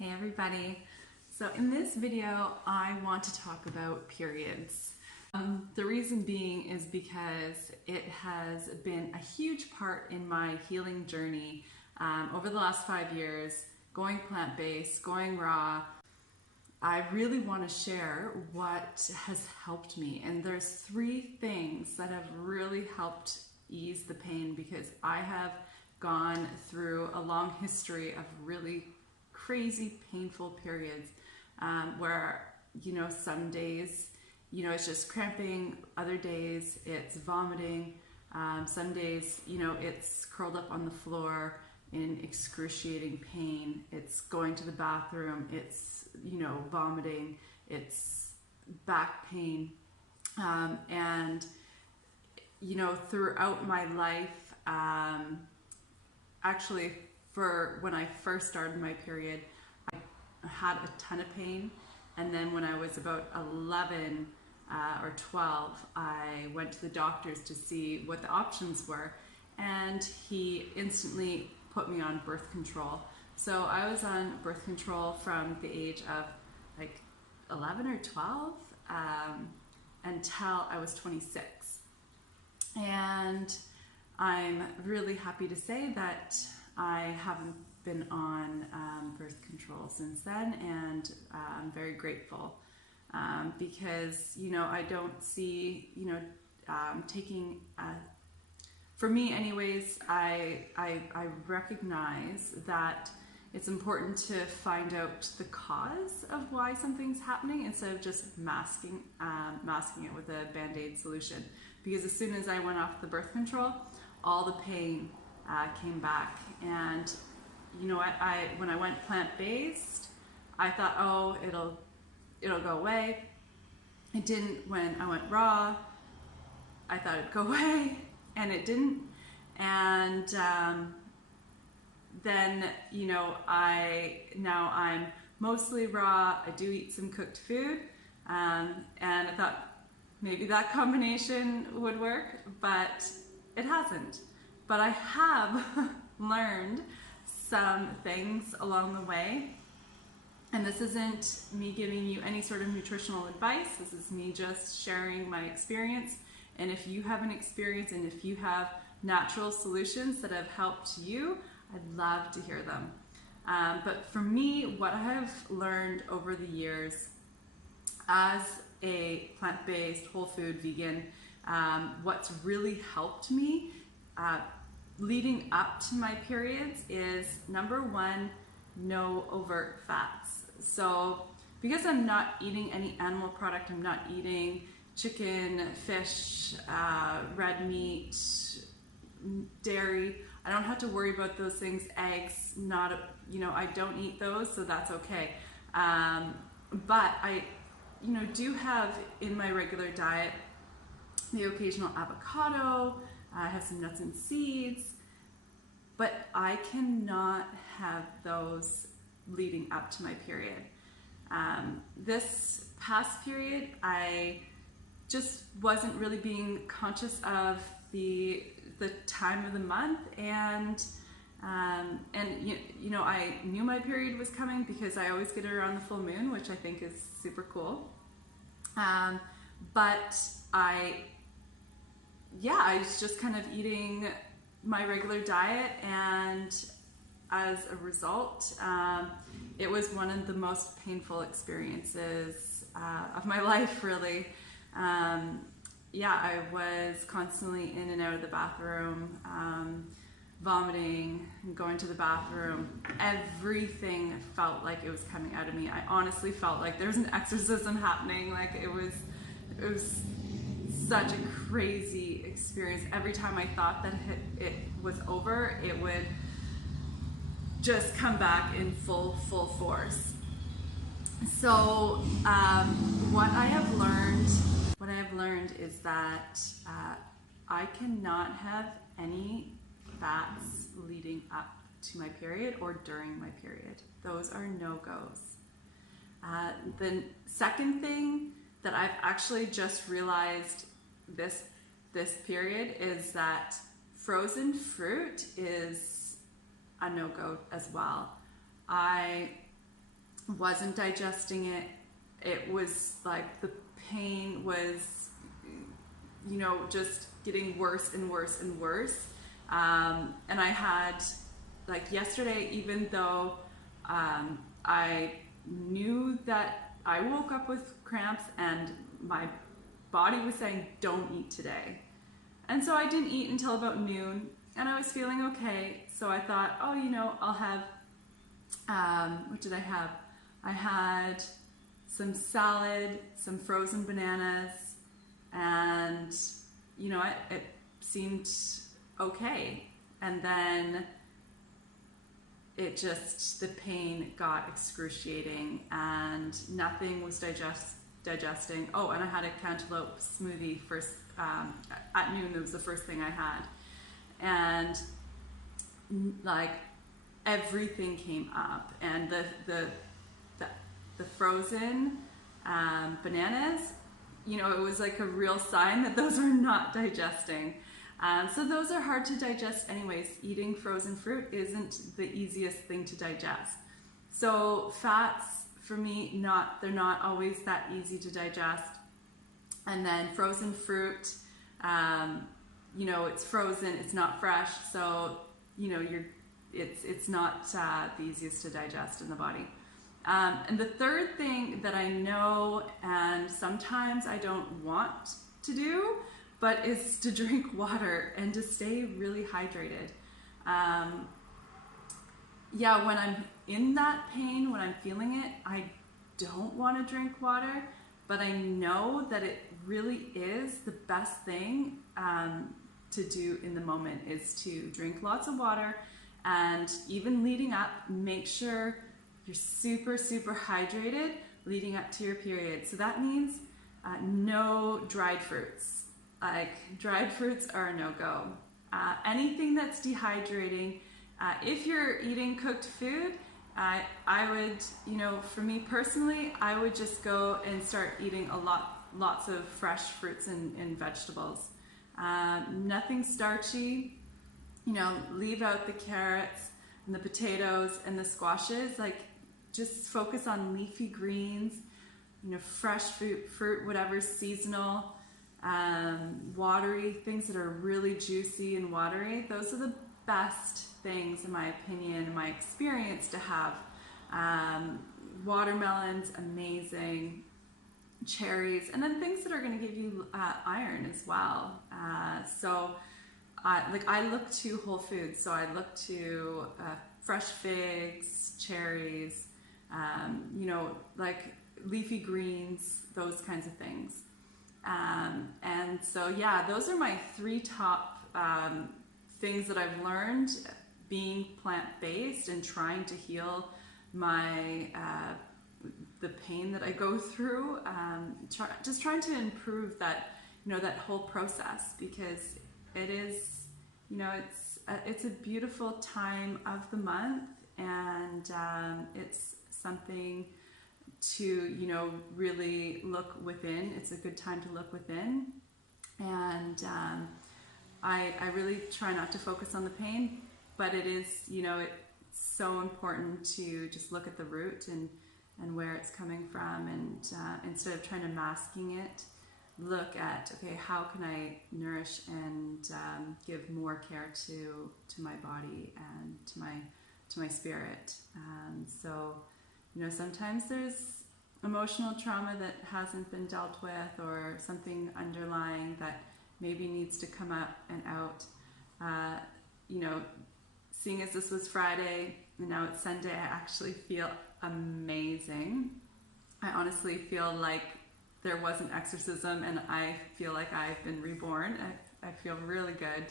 Hey everybody. So in this video, I want to talk about periods. The reason being is because it has been a huge part in my healing journey over the last 5 years, going plant-based, going raw. I really want to share what has helped me. And there's 3 things that have really helped ease the pain because I have gone through a long history of really crazy painful periods where some days it's just cramping, other days it's vomiting, some days it's curled up on the floor in excruciating pain, it's going to the bathroom, it's vomiting, it's back pain, and throughout my life, actually for when I first started my period, I had a ton of pain. And then when I was about 11 or 12, I went to the doctors to see what the options were. And he instantly put me on birth control. So I was on birth control from the age of like 11 or 12 until I was 26. And I'm really happy to say that I haven't been on birth control since then, and I'm very grateful because I don't see taking for me anyways, I recognize that it's important to find out the cause of why something's happening instead of just masking it with a band-aid solution, because as soon as I went off the birth control, all the pain came back. And when I went plant-based, I thought, oh, it'll go away. It didn't. When I went raw, I thought it'd go away, and it didn't. And then I'm mostly raw. I do eat some cooked food, and I thought maybe that combination would work, but it hasn't. But I have learned some things along the way. And this isn't me giving you any sort of nutritional advice. This is me just sharing my experience. And if you have an experience and if you have natural solutions that have helped you, I'd love to hear them. But for me, what I have learned over the years as a plant-based, whole food vegan, what's really helped me leading up to my periods is, number 1, no overt fats. So because I'm not eating any animal product, I'm not eating chicken, fish, red meat, dairy, I don't have to worry about those things. Eggs, I don't eat those, so that's okay. But I do have in my regular diet the occasional avocado. I have some nuts and seeds, but I cannot have those leading up to my period. This past period, I just wasn't really being conscious of the time of the month, and I knew my period was coming because I always get it around the full moon, which I think is super cool. But I was just kind of eating my regular diet, and as a result, it was one of the most painful experiences of my life, really. I was constantly in and out of the bathroom, vomiting, going to the bathroom. Everything felt like it was coming out of me. I honestly felt like there was an exorcism happening. Like it was such a crazy experience. Every time I thought that it was over, it would just come back in full force. So what I have learned is that I cannot have any fats leading up to my period or during my period. Those are no-goes. The second thing that I've actually just realized this period is that frozen fruit is a no-go as well. I wasn't digesting it. It was like the pain was, just getting worse and worse and worse. And I had, like yesterday, even though I knew that I woke up with cramps and my body was saying, don't eat today. And so I didn't eat until about noon, and I was feeling okay. So I thought, I'll have, what did I have? I had some salad, some frozen bananas, and it seemed okay. And then the pain got excruciating and nothing was digesting. Oh, and I had a cantaloupe smoothie first, at noon. That was the first thing I had. And like everything came up, and the frozen bananas, it was like a real sign that those were not digesting. So those are hard to digest anyways. Eating frozen fruit isn't the easiest thing to digest. So fats, for me, they're not always that easy to digest. And then frozen fruit, it's frozen, it's not fresh, so it's not the easiest to digest in the body. And the third thing that I know, and sometimes I don't want to do, but is to drink water and to stay really hydrated. When I'm in that pain, when I'm feeling it, I don't want to drink water, but I know that it really is the best thing to do in the moment is to drink lots of water, and even leading up, make sure you're super, super hydrated leading up to your period. So that means no dried fruits. Like dried fruits are a no-go. Anything that's dehydrating. If you're eating cooked food, I would, for me personally, I would just go and start eating lots of fresh fruits and vegetables. Nothing starchy. Leave out the carrots and the potatoes and the squashes. Like, just focus on leafy greens. Fresh fruit, whatever's seasonal. Watery things that are really juicy and watery. Those are the best things, in my opinion, in my experience, to have. Watermelons, amazing. Cherries, and then things that are going to give you iron as well. I look to whole foods, so I look to fresh figs, cherries, like leafy greens, those kinds of things. And so, those are my three top things that I've learned being plant-based and trying to heal my the pain that I go through. Just trying to improve that, that whole process, because it is, it's a beautiful time of the month, and it's something to, really look within. It's a good time to look within. And I really try not to focus on the pain, but it is, it's so important to just look at the root and where it's coming from, and instead of trying to masking it, look at, okay, how can I nourish and give more care to my body and to my spirit. So, sometimes there's emotional trauma that hasn't been dealt with, or something underlying that maybe needs to come up and out. Seeing as this was Friday and now it's Sunday, I actually feel amazing. I honestly feel like there was an exorcism, and I feel like I've been reborn. I feel really good,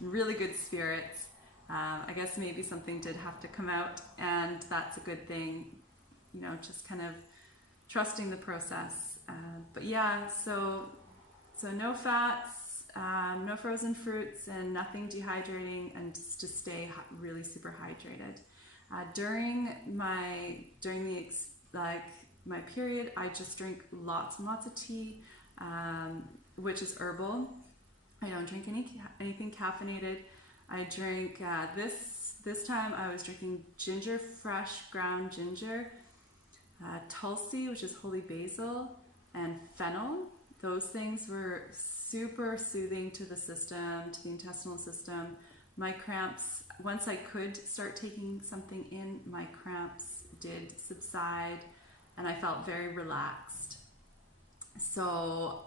in really good spirits. I guess maybe something did have to come out, and that's a good thing, just kind of trusting the process. So no fats, no frozen fruits, and nothing dehydrating, and just to stay really super hydrated. During my period, I just drink lots and lots of tea, which is herbal. I don't drink anything caffeinated. I drink this time I was drinking ginger, fresh ground ginger. Tulsi, which is holy basil, and fennel. Those things were super soothing to the system, to the intestinal system. My cramps, once I could start taking something in, my cramps did subside and I felt very relaxed. So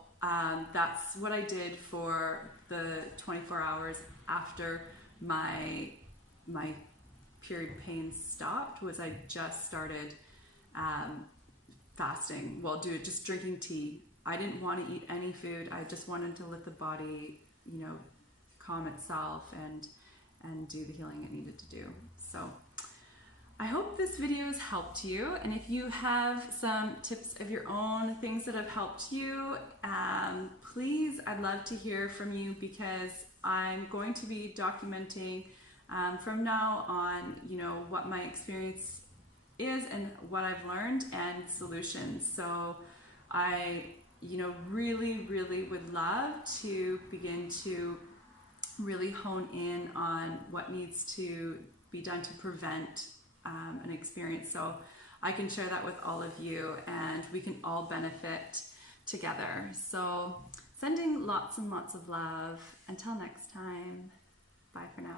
that's what I did for the 24 hours after my period pain stopped. Was I just started fasting. Well, just drinking tea. I didn't want to eat any food. I just wanted to let the body, calm itself and do the healing it needed to do. So I hope this video has helped you, and if you have some tips of your own, things that have helped you, please, I'd love to hear from you, because I'm going to be documenting from now on, what my experience is and what I've learned and solutions. So I, really would love to begin to really hone in on what needs to be done to prevent an experience, so I can share that with all of you and we can all benefit together. So sending lots and lots of love. Until next time, bye for now.